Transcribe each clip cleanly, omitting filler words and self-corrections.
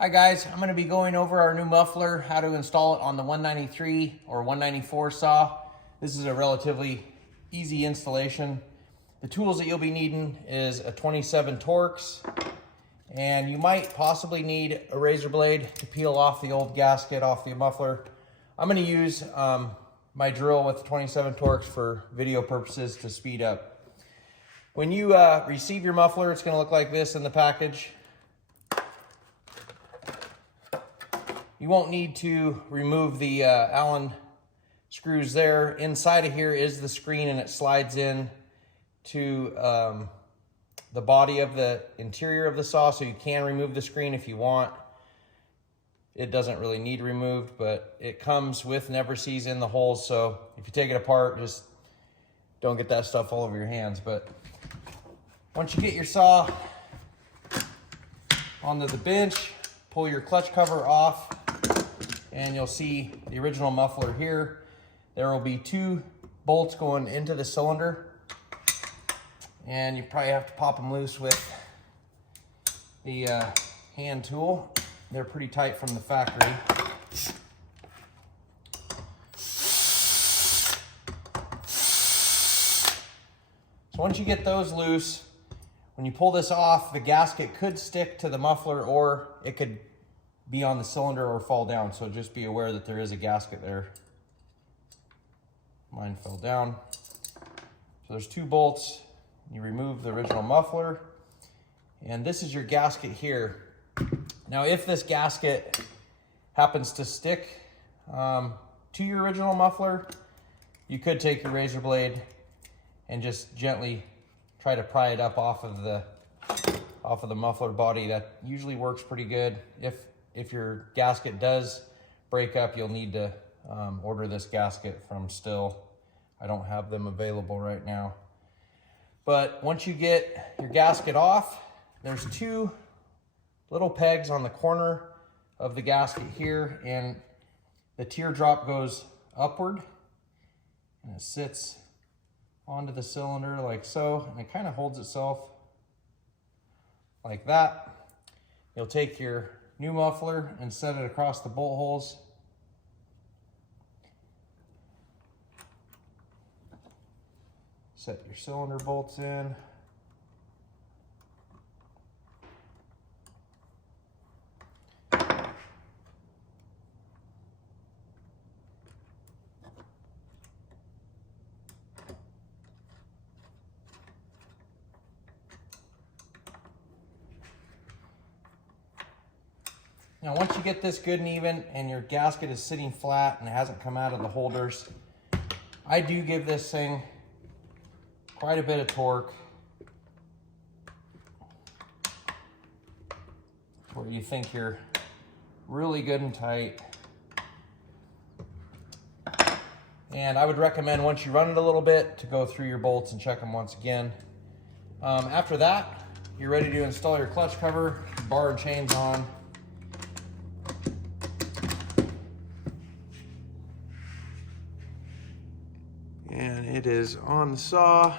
Hi guys, I'm going to be going over our new muffler, how to install it on the 193 or 194 saw. This is a relatively easy installation. The tools that you'll be needing is a 27 Torx, and you might possibly need a razor blade to peel off the old gasket off the muffler. I'm going to use my drill with 27 Torx for video purposes to speed up. When you receive your muffler, it's going to look like this in the package. You won't need to remove the Allen screws there. Inside of here is the screen, and it slides in to the body of the interior of the saw, so you can remove the screen if you want. It doesn't really need removed, but it comes with never sees in the holes, so if you take it apart, just don't get that stuff all over your hands. But once you get your saw onto the bench, pull your clutch cover off, and you'll see the original muffler here. There will be 2 bolts going into the cylinder, and you probably have to pop them loose with the hand tool. They're pretty tight from the factory. So once you get those loose, when you pull this off, the gasket could stick to the muffler, or it could be on the cylinder or fall down. So just be aware that there is a gasket there. Mine fell down. So there's 2 bolts. You remove the original muffler, and this is your gasket here. Now, if this gasket happens to stick to your original muffler, you could take your razor blade and just gently try to pry it up off of the muffler body. That usually works pretty good. If your gasket does break up, you'll need to order this gasket from Still. I don't have them available right now. But once you get your gasket off, there's 2 little pegs on the corner of the gasket here, and the teardrop goes upward, and it sits onto the cylinder like so, and it kind of holds itself like that. You'll take your new muffler and set it across the bolt holes. Set your cylinder bolts in. Now, once you get this good and even and your gasket is sitting flat and it hasn't come out of the holders, I do give this thing quite a bit of torque where you think you're really good and tight. And I would recommend, once you run it a little bit, to go through your bolts and check them once again. After that, you're ready to install your clutch cover, bar and chains on. And it is on the saw,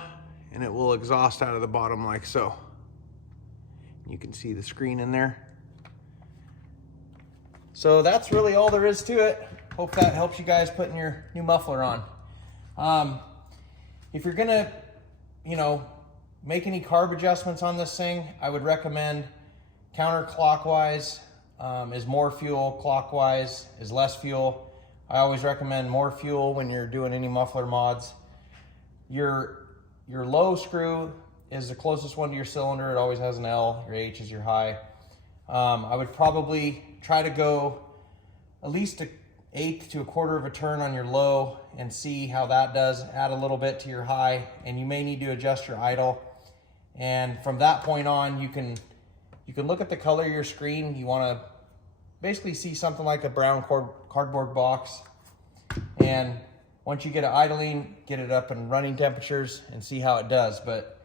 and it will exhaust out of the bottom like so. You can see the screen in there. So that's really all there is to it. Hope that helps you guys putting your new muffler on. If you're gonna, make any carb adjustments on this thing, I would recommend counterclockwise is more fuel, clockwise is less fuel. I always recommend more fuel when you're doing any muffler mods. Your low screw is the closest one to your cylinder. It always has an L. Your H is your high. I would probably try to go at least 1/8 to 1/4 of a turn on your low and see how that does. Add a little bit to your high, and you may need to adjust your idle. And from that point on, you can look at the color of your screen. You want to basically see something like a brown cardboard box. And once you get it idling, get it up in running temperatures and see how it does. But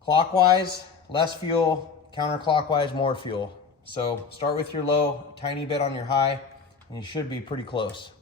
clockwise, less fuel; counterclockwise, more fuel. So start with your low, tiny bit on your high, and you should be pretty close.